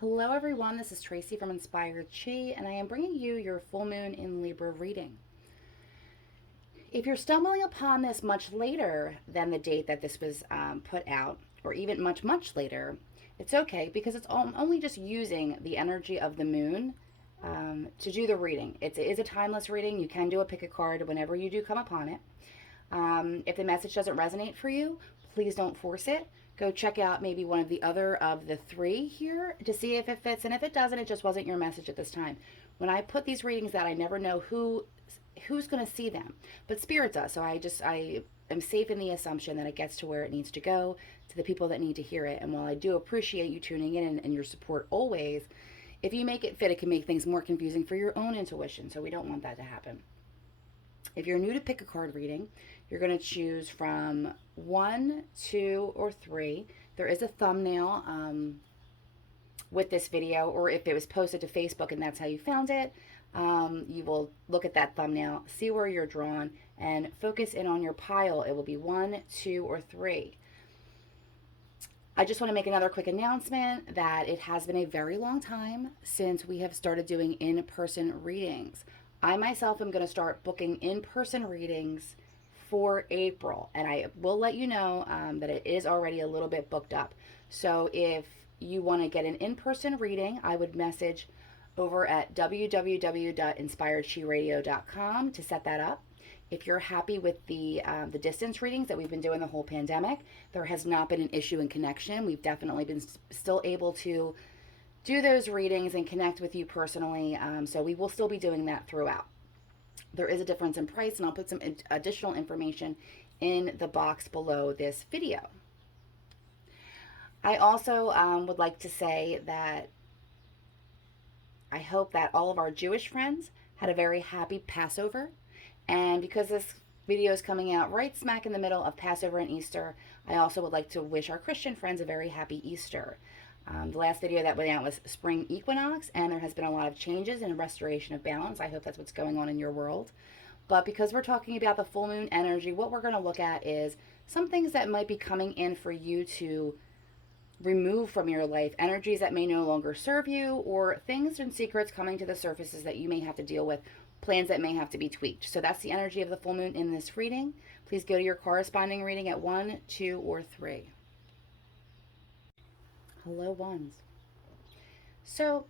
Hello everyone, this is Tracy from Inspired Chi, and I am bringing you your full moon in Libra reading. If you're stumbling upon this much later than the date that this was put out, or even much later, it's okay because it's only just using the energy of the moon to do the reading. It is a timeless reading. You can do a pick a card whenever you do come upon it. If the message doesn't resonate for you, please don't force it. Go check out maybe one of the other of the three here to see if it fits. And if it doesn't, it just wasn't your message at this time. When I put these readings out, I never know who's going to see them, but Spirit does. So I am safe in the assumption that it gets to where it needs to go, to the people that need to hear it. And while I do appreciate you tuning in and your support always, if you make it fit, it can make things more confusing for your own intuition. So we don't want that to happen. If you're new to pick a card reading, you're going to choose from one, two, or three. There is a thumbnail with this video, or if it was posted to Facebook and that's how you found it, you will look at that thumbnail, see where you're drawn, and focus in on your pile. It will be one, two, or three. I just want to make another quick announcement that it has been a very long time since we have started doing in-person readings. I myself am going to start booking in-person readings for April, and I will let you know that it is already a little bit booked up. So if you want to get an in-person reading, I would message over at www.inspiredchiradio.com to set that up. If you're happy with the distance readings that we've been doing the whole pandemic, there has not been an issue in connection. We've definitely been still able to do those readings and connect with you personally. So we will still be doing that throughout. There is a difference in price, and I'll put some additional information in the box below this video. I also would like to say that I hope that all of our Jewish friends had a very happy Passover. And because this video is coming out right smack in the middle of Passover and Easter, I also would like to wish our Christian friends a very happy Easter. The last video that went out was spring equinox, and there has been a lot of changes and restoration of balance. I hope that's what's going on in your world. But because we're talking about the full moon energy, what we're going to look at is some things that might be coming in for you to remove from your life, energies that may no longer serve you, or things and secrets coming to the surfaces that you may have to deal with, plans that may have to be tweaked. So that's the energy of the full moon in this reading. Please go to your corresponding reading at 1, 2, or 3. Hello, ones. So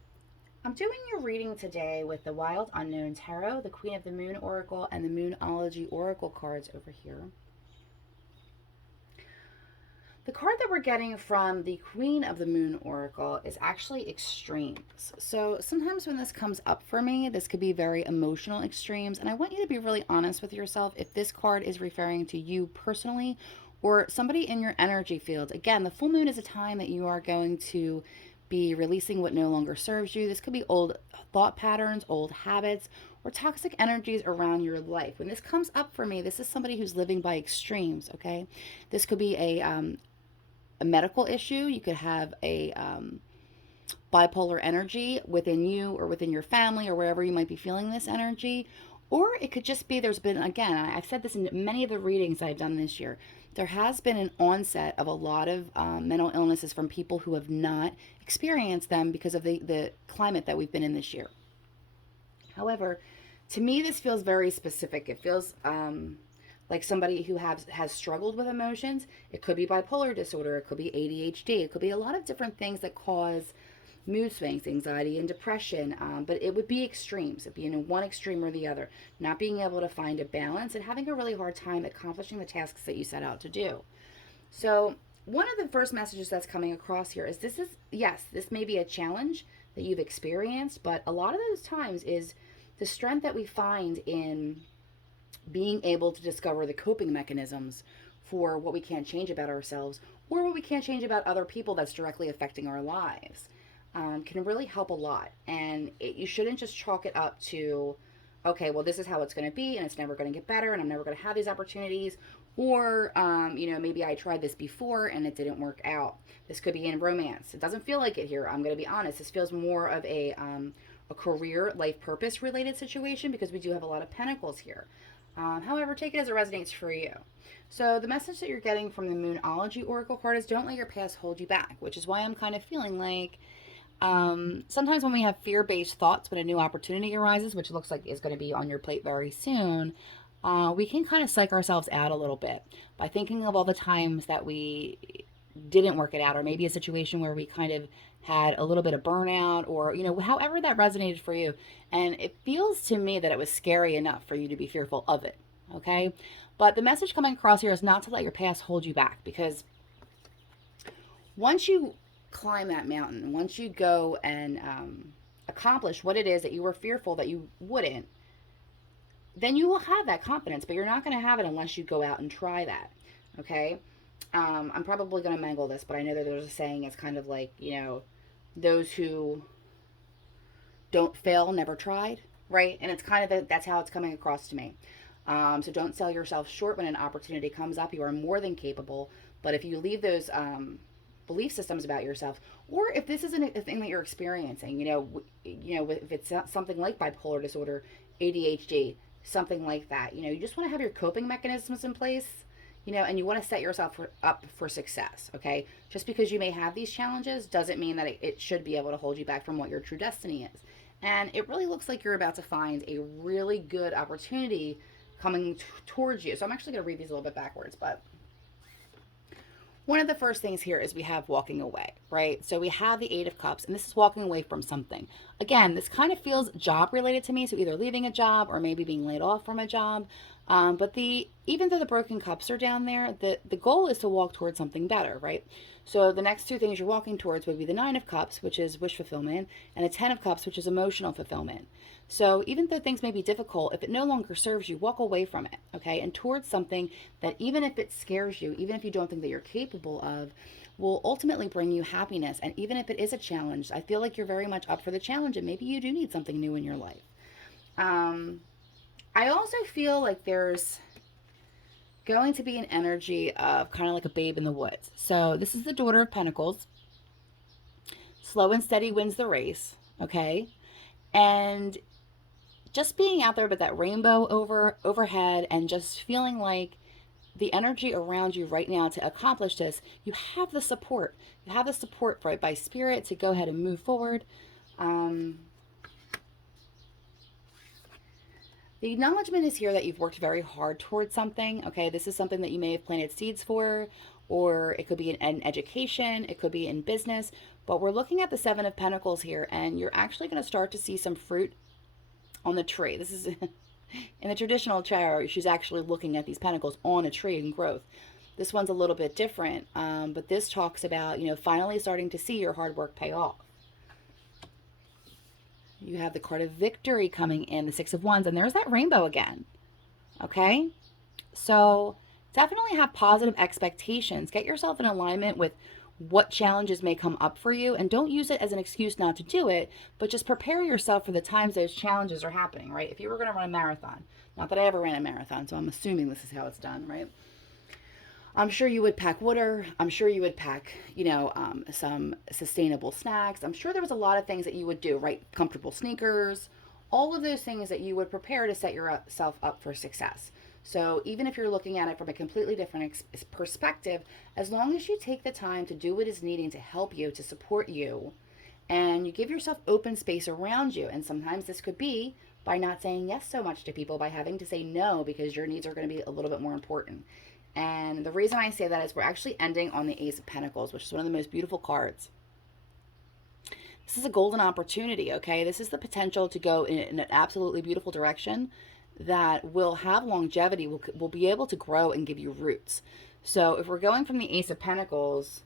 I'm doing your reading today with the Wild Unknown Tarot, the Queen of the Moon Oracle, and the Moonology Oracle cards over here. The card that we're getting from the Queen of the Moon Oracle is actually extremes. So sometimes when this comes up for me, this could be very emotional extremes. And I want you to be really honest with yourself if this card is referring to you personally or somebody in your energy field. Again, the full moon is a time that you are going to be releasing what no longer serves you. This could be old thought patterns, old habits, or toxic energies around your life. When this comes up for me, this is somebody who's living by extremes, okay? This could be a medical issue. You could have a bipolar energy within you or within your family or wherever you might be feeling this energy. Or it could just be there's been, again, I've said this in many of the readings I've done this year, there has been an onset of a lot of mental illnesses from people who have not experienced them because of the climate that we've been in this year. However, to me, this feels very specific. It feels like somebody who has struggled with emotions. It could be bipolar disorder. It could be ADHD. It could be a lot of different things that cause mood swings, anxiety, and depression. But it would be extremes. It'd be in one extreme or the other. Not being able to find a balance and having a really hard time accomplishing the tasks that you set out to do. So one of the first messages that's coming across here is yes, this may be a challenge that you've experienced, but a lot of those times is the strength that we find in being able to discover the coping mechanisms for what we can't change about ourselves or what we can't change about other people that's directly affecting our lives can really help a lot. And you shouldn't just chalk it up to, okay, well, this is how it's going to be and it's never going to get better and I'm never going to have these opportunities. Or, maybe I tried this before and it didn't work out. This could be in romance. It doesn't feel like it here. I'm going to be honest. This feels more of a career, life purpose related situation because we do have a lot of pentacles here. However, take it as it resonates for you. So the message that you're getting from the Moonology Oracle card is don't let your past hold you back, which is why I'm kind of feeling like Sometimes when we have fear-based thoughts, when a new opportunity arises, which looks like is going to be on your plate very soon, we can kind of psych ourselves out a little bit by thinking of all the times that we didn't work it out, or maybe a situation where we kind of had a little bit of burnout, or however that resonated for you. And it feels to me that it was scary enough for you to be fearful of it. Okay, but the message coming across here is not to let your past hold you back, because once you climb that mountain, once you go and accomplish what it is that you were fearful that you wouldn't, then you will have that confidence, but you're not going to have it unless you go out and try that. Okay. I'm probably going to mangle this, but I know that there's a saying. It's kind of like, those who don't fail never tried, right? And it's kind of that's how it's coming across to me. So don't sell yourself short when an opportunity comes up. You are more than capable. But if you leave those belief systems about yourself, or if this isn't a thing that you're experiencing, if it's something like bipolar disorder, ADHD, something like that, you just want to have your coping mechanisms in place, and you want to set yourself up for success. Okay, just because you may have these challenges doesn't mean that it should be able to hold you back from what your true destiny is. And it really looks like you're about to find a really good opportunity coming towards you. So I'm actually going to read these a little bit backwards, but one of the first things here is we have walking away, right? So we have the Eight of Cups, and this is walking away from something. Again, this kind of feels job related to me, so either leaving a job or maybe being laid off from a job. But even though the broken cups are down there, the goal is to walk towards something better, right? So the next two things you're walking towards would be the Nine of Cups, which is wish fulfillment, and the Ten of Cups, which is emotional fulfillment. So even though things may be difficult, if it no longer serves you, walk away from it, okay? And towards something that, even if it scares you, even if you don't think that you're capable of, will ultimately bring you happiness. And even if it is a challenge, I feel like you're very much up for the challenge, and maybe you do need something new in your life. I also feel like there's going to be an energy of kind of like a babe in the woods. So this is the Daughter of Pentacles. Slow and steady wins the race, okay? And just being out there with that rainbow overhead, and just feeling like the energy around you right now to accomplish this, you have the support. You have the support by spirit to go ahead and move forward. The acknowledgement is here that you've worked very hard towards something. Okay, this is something that you may have planted seeds for, or it could be in education, it could be in business. But we're looking at the Seven of Pentacles here, and you're actually going to start to see some fruit on the tree. This is in the traditional tarot, she's actually looking at these pentacles on a tree in growth. This one's a little bit different, but this talks about, finally starting to see your hard work pay off. You have the card of victory coming in, the Six of Wands, and there's that rainbow again. Okay? So definitely have positive expectations. Get yourself in alignment with what challenges may come up for you, and don't use it as an excuse not to do it, but just prepare yourself for the times those challenges are happening, right? If you were going to run a marathon, not that I ever ran a marathon, so I'm assuming this is how it's done, right? I'm sure you would pack water. I'm sure you would pack, some sustainable snacks. I'm sure there was a lot of things that you would do, right? Comfortable sneakers, all of those things that you would prepare to set yourself up for success. So even if you're looking at it from a completely different perspective, as long as you take the time to do what is needing to help you, to support you, and you give yourself open space around you, and sometimes this could be by not saying yes so much to people, by having to say no because your needs are going to be a little bit more important. And the reason I say that is we're actually ending on the Ace of Pentacles, which is one of the most beautiful cards. This is a golden opportunity, okay? This is the potential to go in an absolutely beautiful direction that will have longevity, will be able to grow and give you roots. So if we're going from the Ace of Pentacles,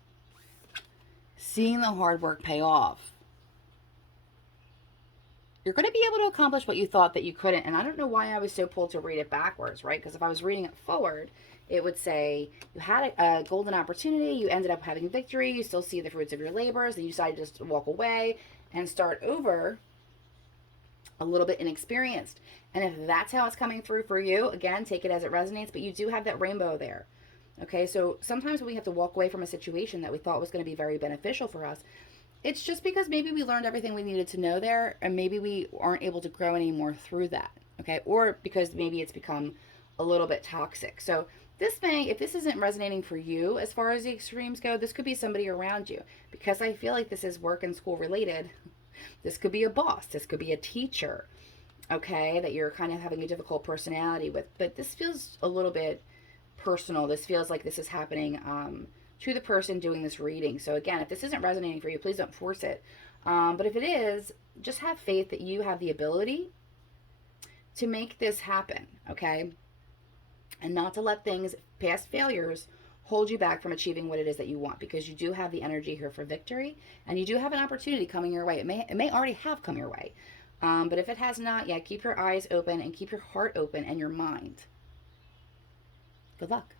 seeing the hard work pay off, you're going to be able to accomplish what you thought that you couldn't. And I don't know why I was so pulled to read it backwards, right? Because if I was reading it forward, it would say you had a golden opportunity, you ended up having victory, you still see the fruits of your labors, and you decided just to walk away and start over a little bit inexperienced. And if that's how it's coming through for you, again, take it as it resonates, but you do have that rainbow there. Okay, so sometimes when we have to walk away from a situation that we thought was going to be very beneficial for us, it's just because maybe we learned everything we needed to know there, and maybe we aren't able to grow anymore through that, okay? Or because maybe it's become a little bit toxic. So This may, if this isn't resonating for you as far as the extremes go, this could be somebody around you. Because I feel like this is work and school related. This could be a boss, this could be a teacher, okay, that you're kind of having a difficult personality with. But this feels a little bit personal. This feels like this is happening to the person doing this reading. So, again, if this isn't resonating for you, please don't force it. But if it is, just have faith that you have the ability to make this happen, okay? And not to let things, past failures, hold you back from achieving what it is that you want, because you do have the energy here for victory, and you do have an opportunity coming your way. It may already have come your way, but if it has not yet, keep your eyes open and keep your heart open and your mind. Good luck.